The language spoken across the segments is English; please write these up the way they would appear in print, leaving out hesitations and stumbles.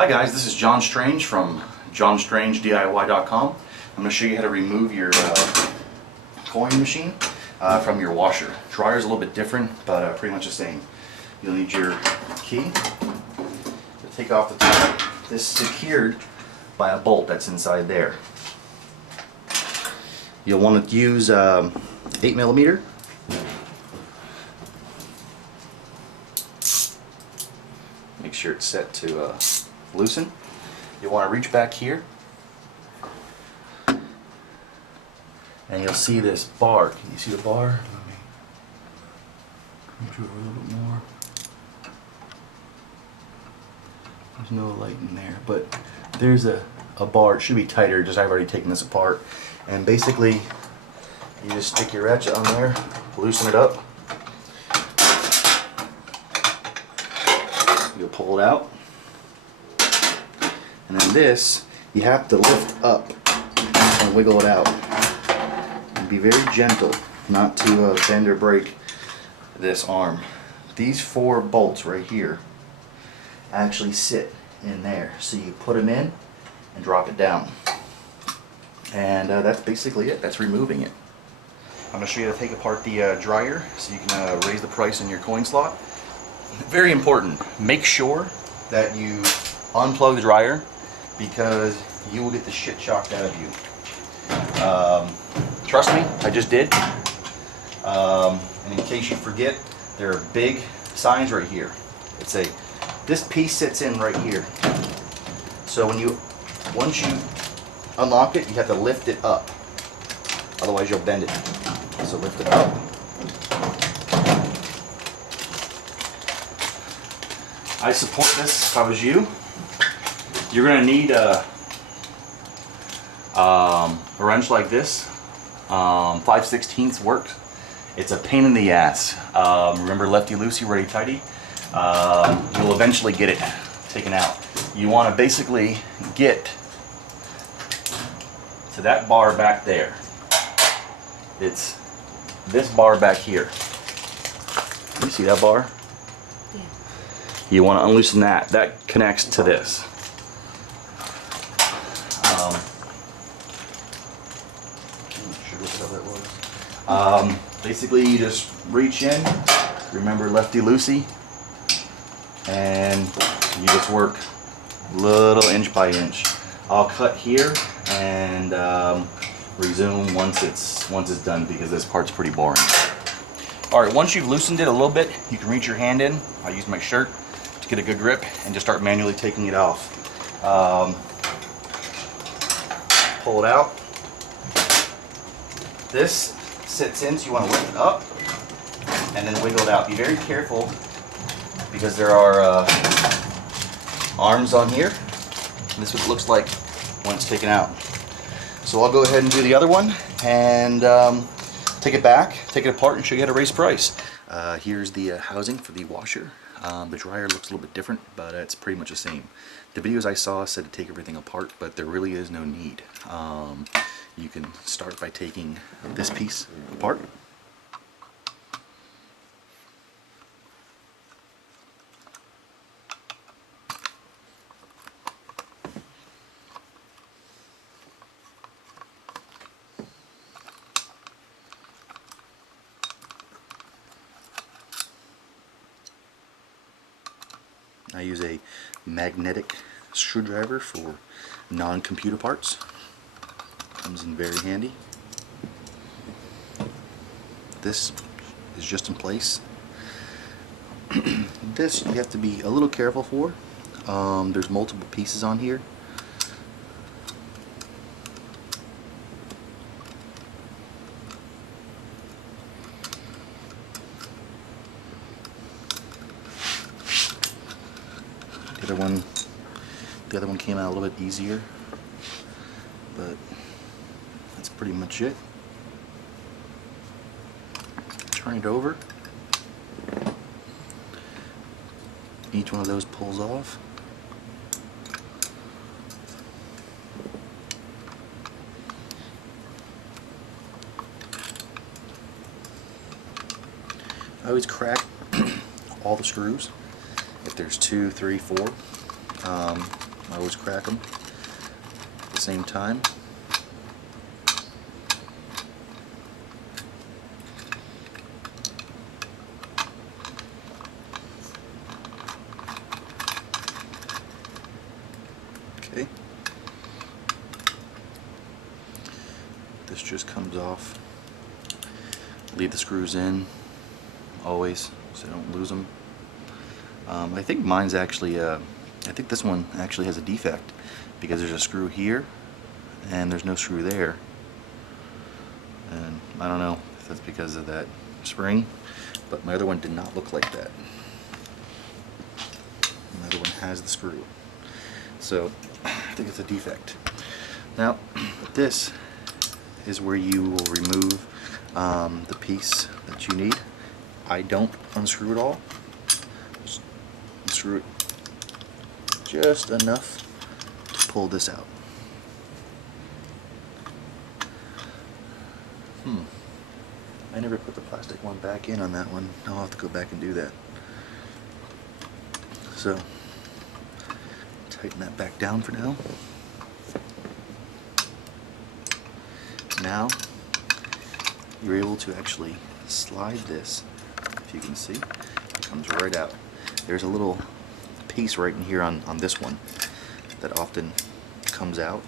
Hi guys, this is John Strange from johnstrangediy.com. I'm going to show you how to remove your coin machine from your washer. Dryer is a little bit different, but pretty much the same. You'll need your key to take off the top. This is secured by a bolt that's inside there. You'll want to use 8mm. Make sure it's set to loosen. You'll want to reach back here and you'll see this bar. Can you see the bar? Let me come to it a little bit more. There's no light in there, but there's a bar. It should be tighter, just I've already taken this apart. And basically you just stick your ratchet on there, loosen it up. You'll pull it out. And then this, you have to lift up and wiggle it out. And be very gentle not to bend or break this arm. These 4 bolts right here actually sit in there. So you put them in and drop it down. And that's basically it. That's removing it. I'm going to show you how to take apart the dryer so you can raise the price in your coin slot. Very important. Make sure that you unplug the dryer, because you will get the shit shocked out of you. Trust me, I just did. And in case you forget, there are big signs right here. This piece sits in right here. So once you unlock it, you have to lift it up. Otherwise you'll bend it. So lift it up. I support this if I was you. You're going to need a wrench like this. 5/16 works. It's a pain in the ass. Remember lefty loosey, righty tighty? You'll eventually get it taken out. You want to basically get to that bar back there. It's this bar back here. You see that bar? Yeah. You want to unloosen that. That connects to this. Basically you just reach in, remember lefty loosey, and you just work little inch by inch. I'll cut here and resume once it's done, because this part's pretty boring. Alright, once you've loosened it a little bit, you can reach your hand in. I use my shirt to get a good grip and just start manually taking it off. Pull it out. This sits in, so you want to lift it up and then wiggle it out. Be very careful, because there are arms on here. And this is what it looks like when it's taken out. So I'll go ahead and do the other one and take it back, take it apart, and show you how to raise price. Here's the housing for the washer. The dryer looks a little bit different, but it's pretty much the same. The videos I saw said to take everything apart, but there really is no need. You can start by taking this piece apart. I use a magnetic screwdriver for non-computer parts. Comes in very handy. This is just in place. This you have to be a little careful for. There's multiple pieces on here. The other one came out a little bit easier, but that's pretty much it. Turn it over. Each one of those pulls off. I always crack all the screws. If there's 2, 3, 4, I always crack them at the same time. Okay. This just comes off. Leave the screws in always so I don't lose them. I think mine's actually, I think this one actually has a defect because there's a screw here and there's no screw there. And I don't know if that's because of that spring, but my other one did not look like that. My other one has the screw. So I think it's a defect. Now this is where you will remove the piece that you need. I don't unscrew it all. Just unscrew it just enough to pull this out. I never put the plastic one back in on that one. I'll have to go back and do that. So tighten that back down for now. Now you're able to actually slide this. If you can see, it comes right out. There's a little piece right in here on this one that often comes out.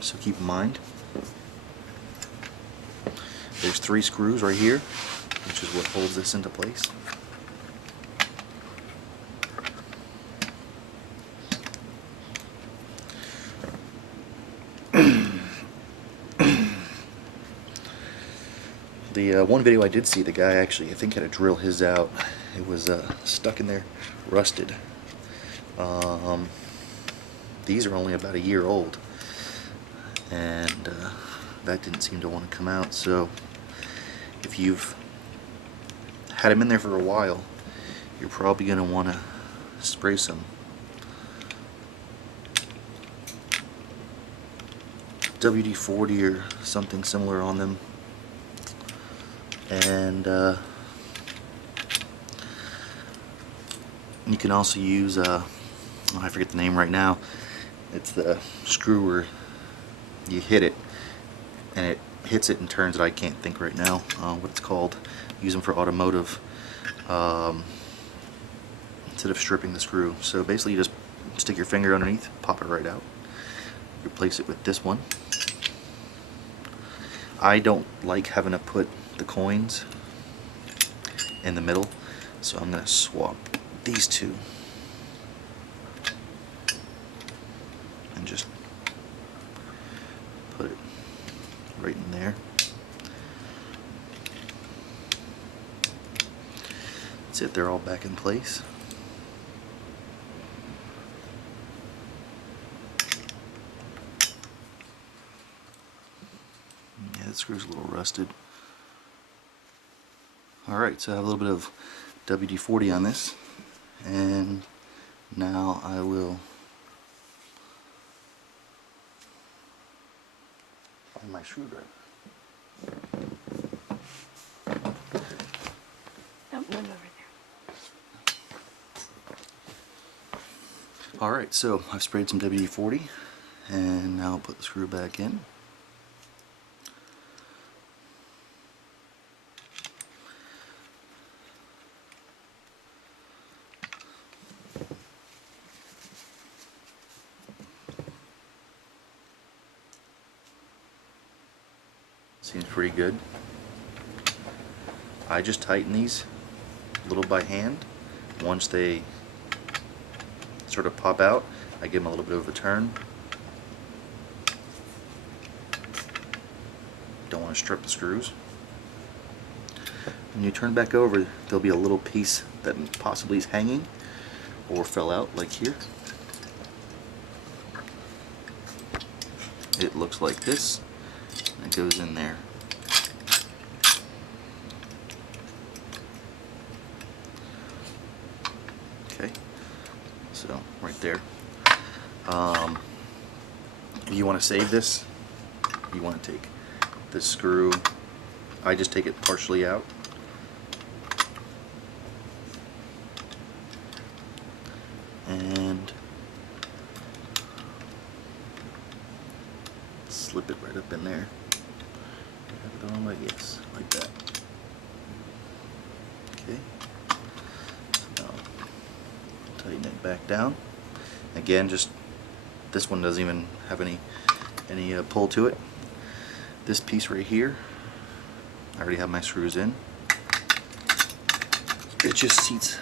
So keep in mind, there's 3 screws right here, which is what holds this into place. The one video I did see, the guy actually, I think, had to drill his out. It was stuck in there, rusted. These are only about a year old, and that didn't seem to want to come out. So if you've had them in there for a while, you're probably going to want to spray some WD-40 or something similar on them. And you can also use, I forget the name right now, it's the screw where you hit it and it hits it and turns it. I can't think right now what it's called. Use them for automotive instead of stripping the screw. So basically you just stick your finger underneath, pop it right out, replace it with this one. I don't like having to put the coins in the middle, so I'm going to swap these two and just put it right in there. That's it, they're all back in place. Yeah, the screw's a little rusted. Alright, so I have a little bit of WD-40 on this, and now I will find my screwdriver. One over there. Alright, so I've sprayed some WD-40, and now I'll put the screw back in. Seems pretty good. I just tighten these a little by hand. Once they sort of pop out, I give them a little bit of a turn. Don't want to strip the screws. When you turn back over, there'll be a little piece that possibly is hanging or fell out, like here. It looks like this. It goes in there. Okay, so right there. If you want to save this, you want to take this screw. I just take it partially out. slip it right up in there. Have it on like this, like that. Okay. Now tighten it back down. Again, just this one doesn't even have any pull to it. This piece right here, I already have my screws in. It just seats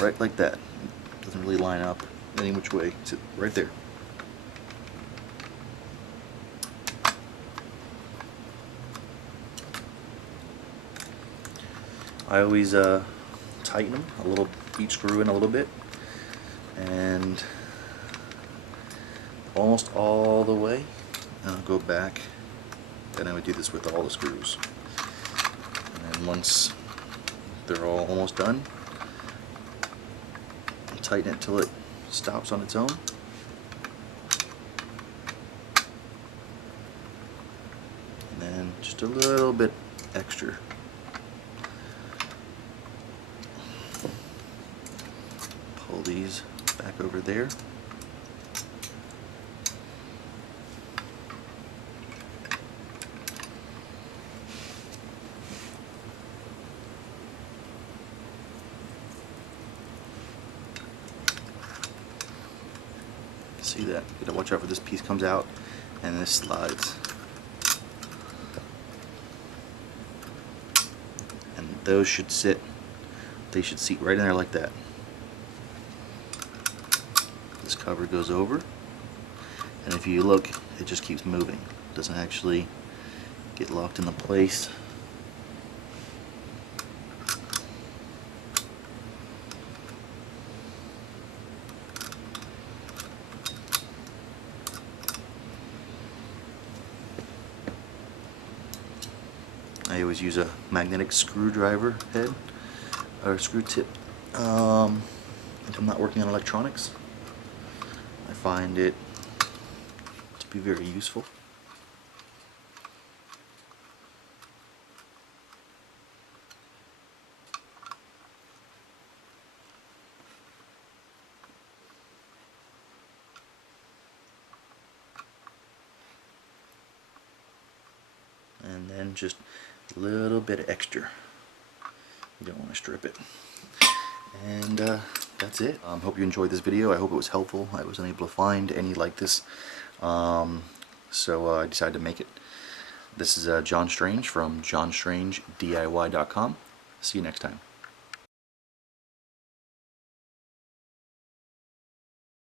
right like that. It doesn't really line up any which way. It's right there. I always tighten them a little, each screw in a little bit, and almost all the way. And I'll go back, and I would do this with all the screws. And then once they're all almost done, tighten it till it stops on its own. And then just a little bit extra. Pull these back over there. See that? You gotta watch out for this piece comes out and this slides. And those should sit, they should seat right in there like that. This cover goes over, and if you look, it just keeps moving. It doesn't actually get locked into place. I always use a magnetic screwdriver head or screw tip if I'm not working on electronics. I find it to be very useful. And then just a little bit of extra. You don't want to strip it. And that's it. Hope you enjoyed this video. I hope it was helpful. I wasn't able to find any like this, so I decided to make it. This is John Strange from johnstrangediy.com. See you next time.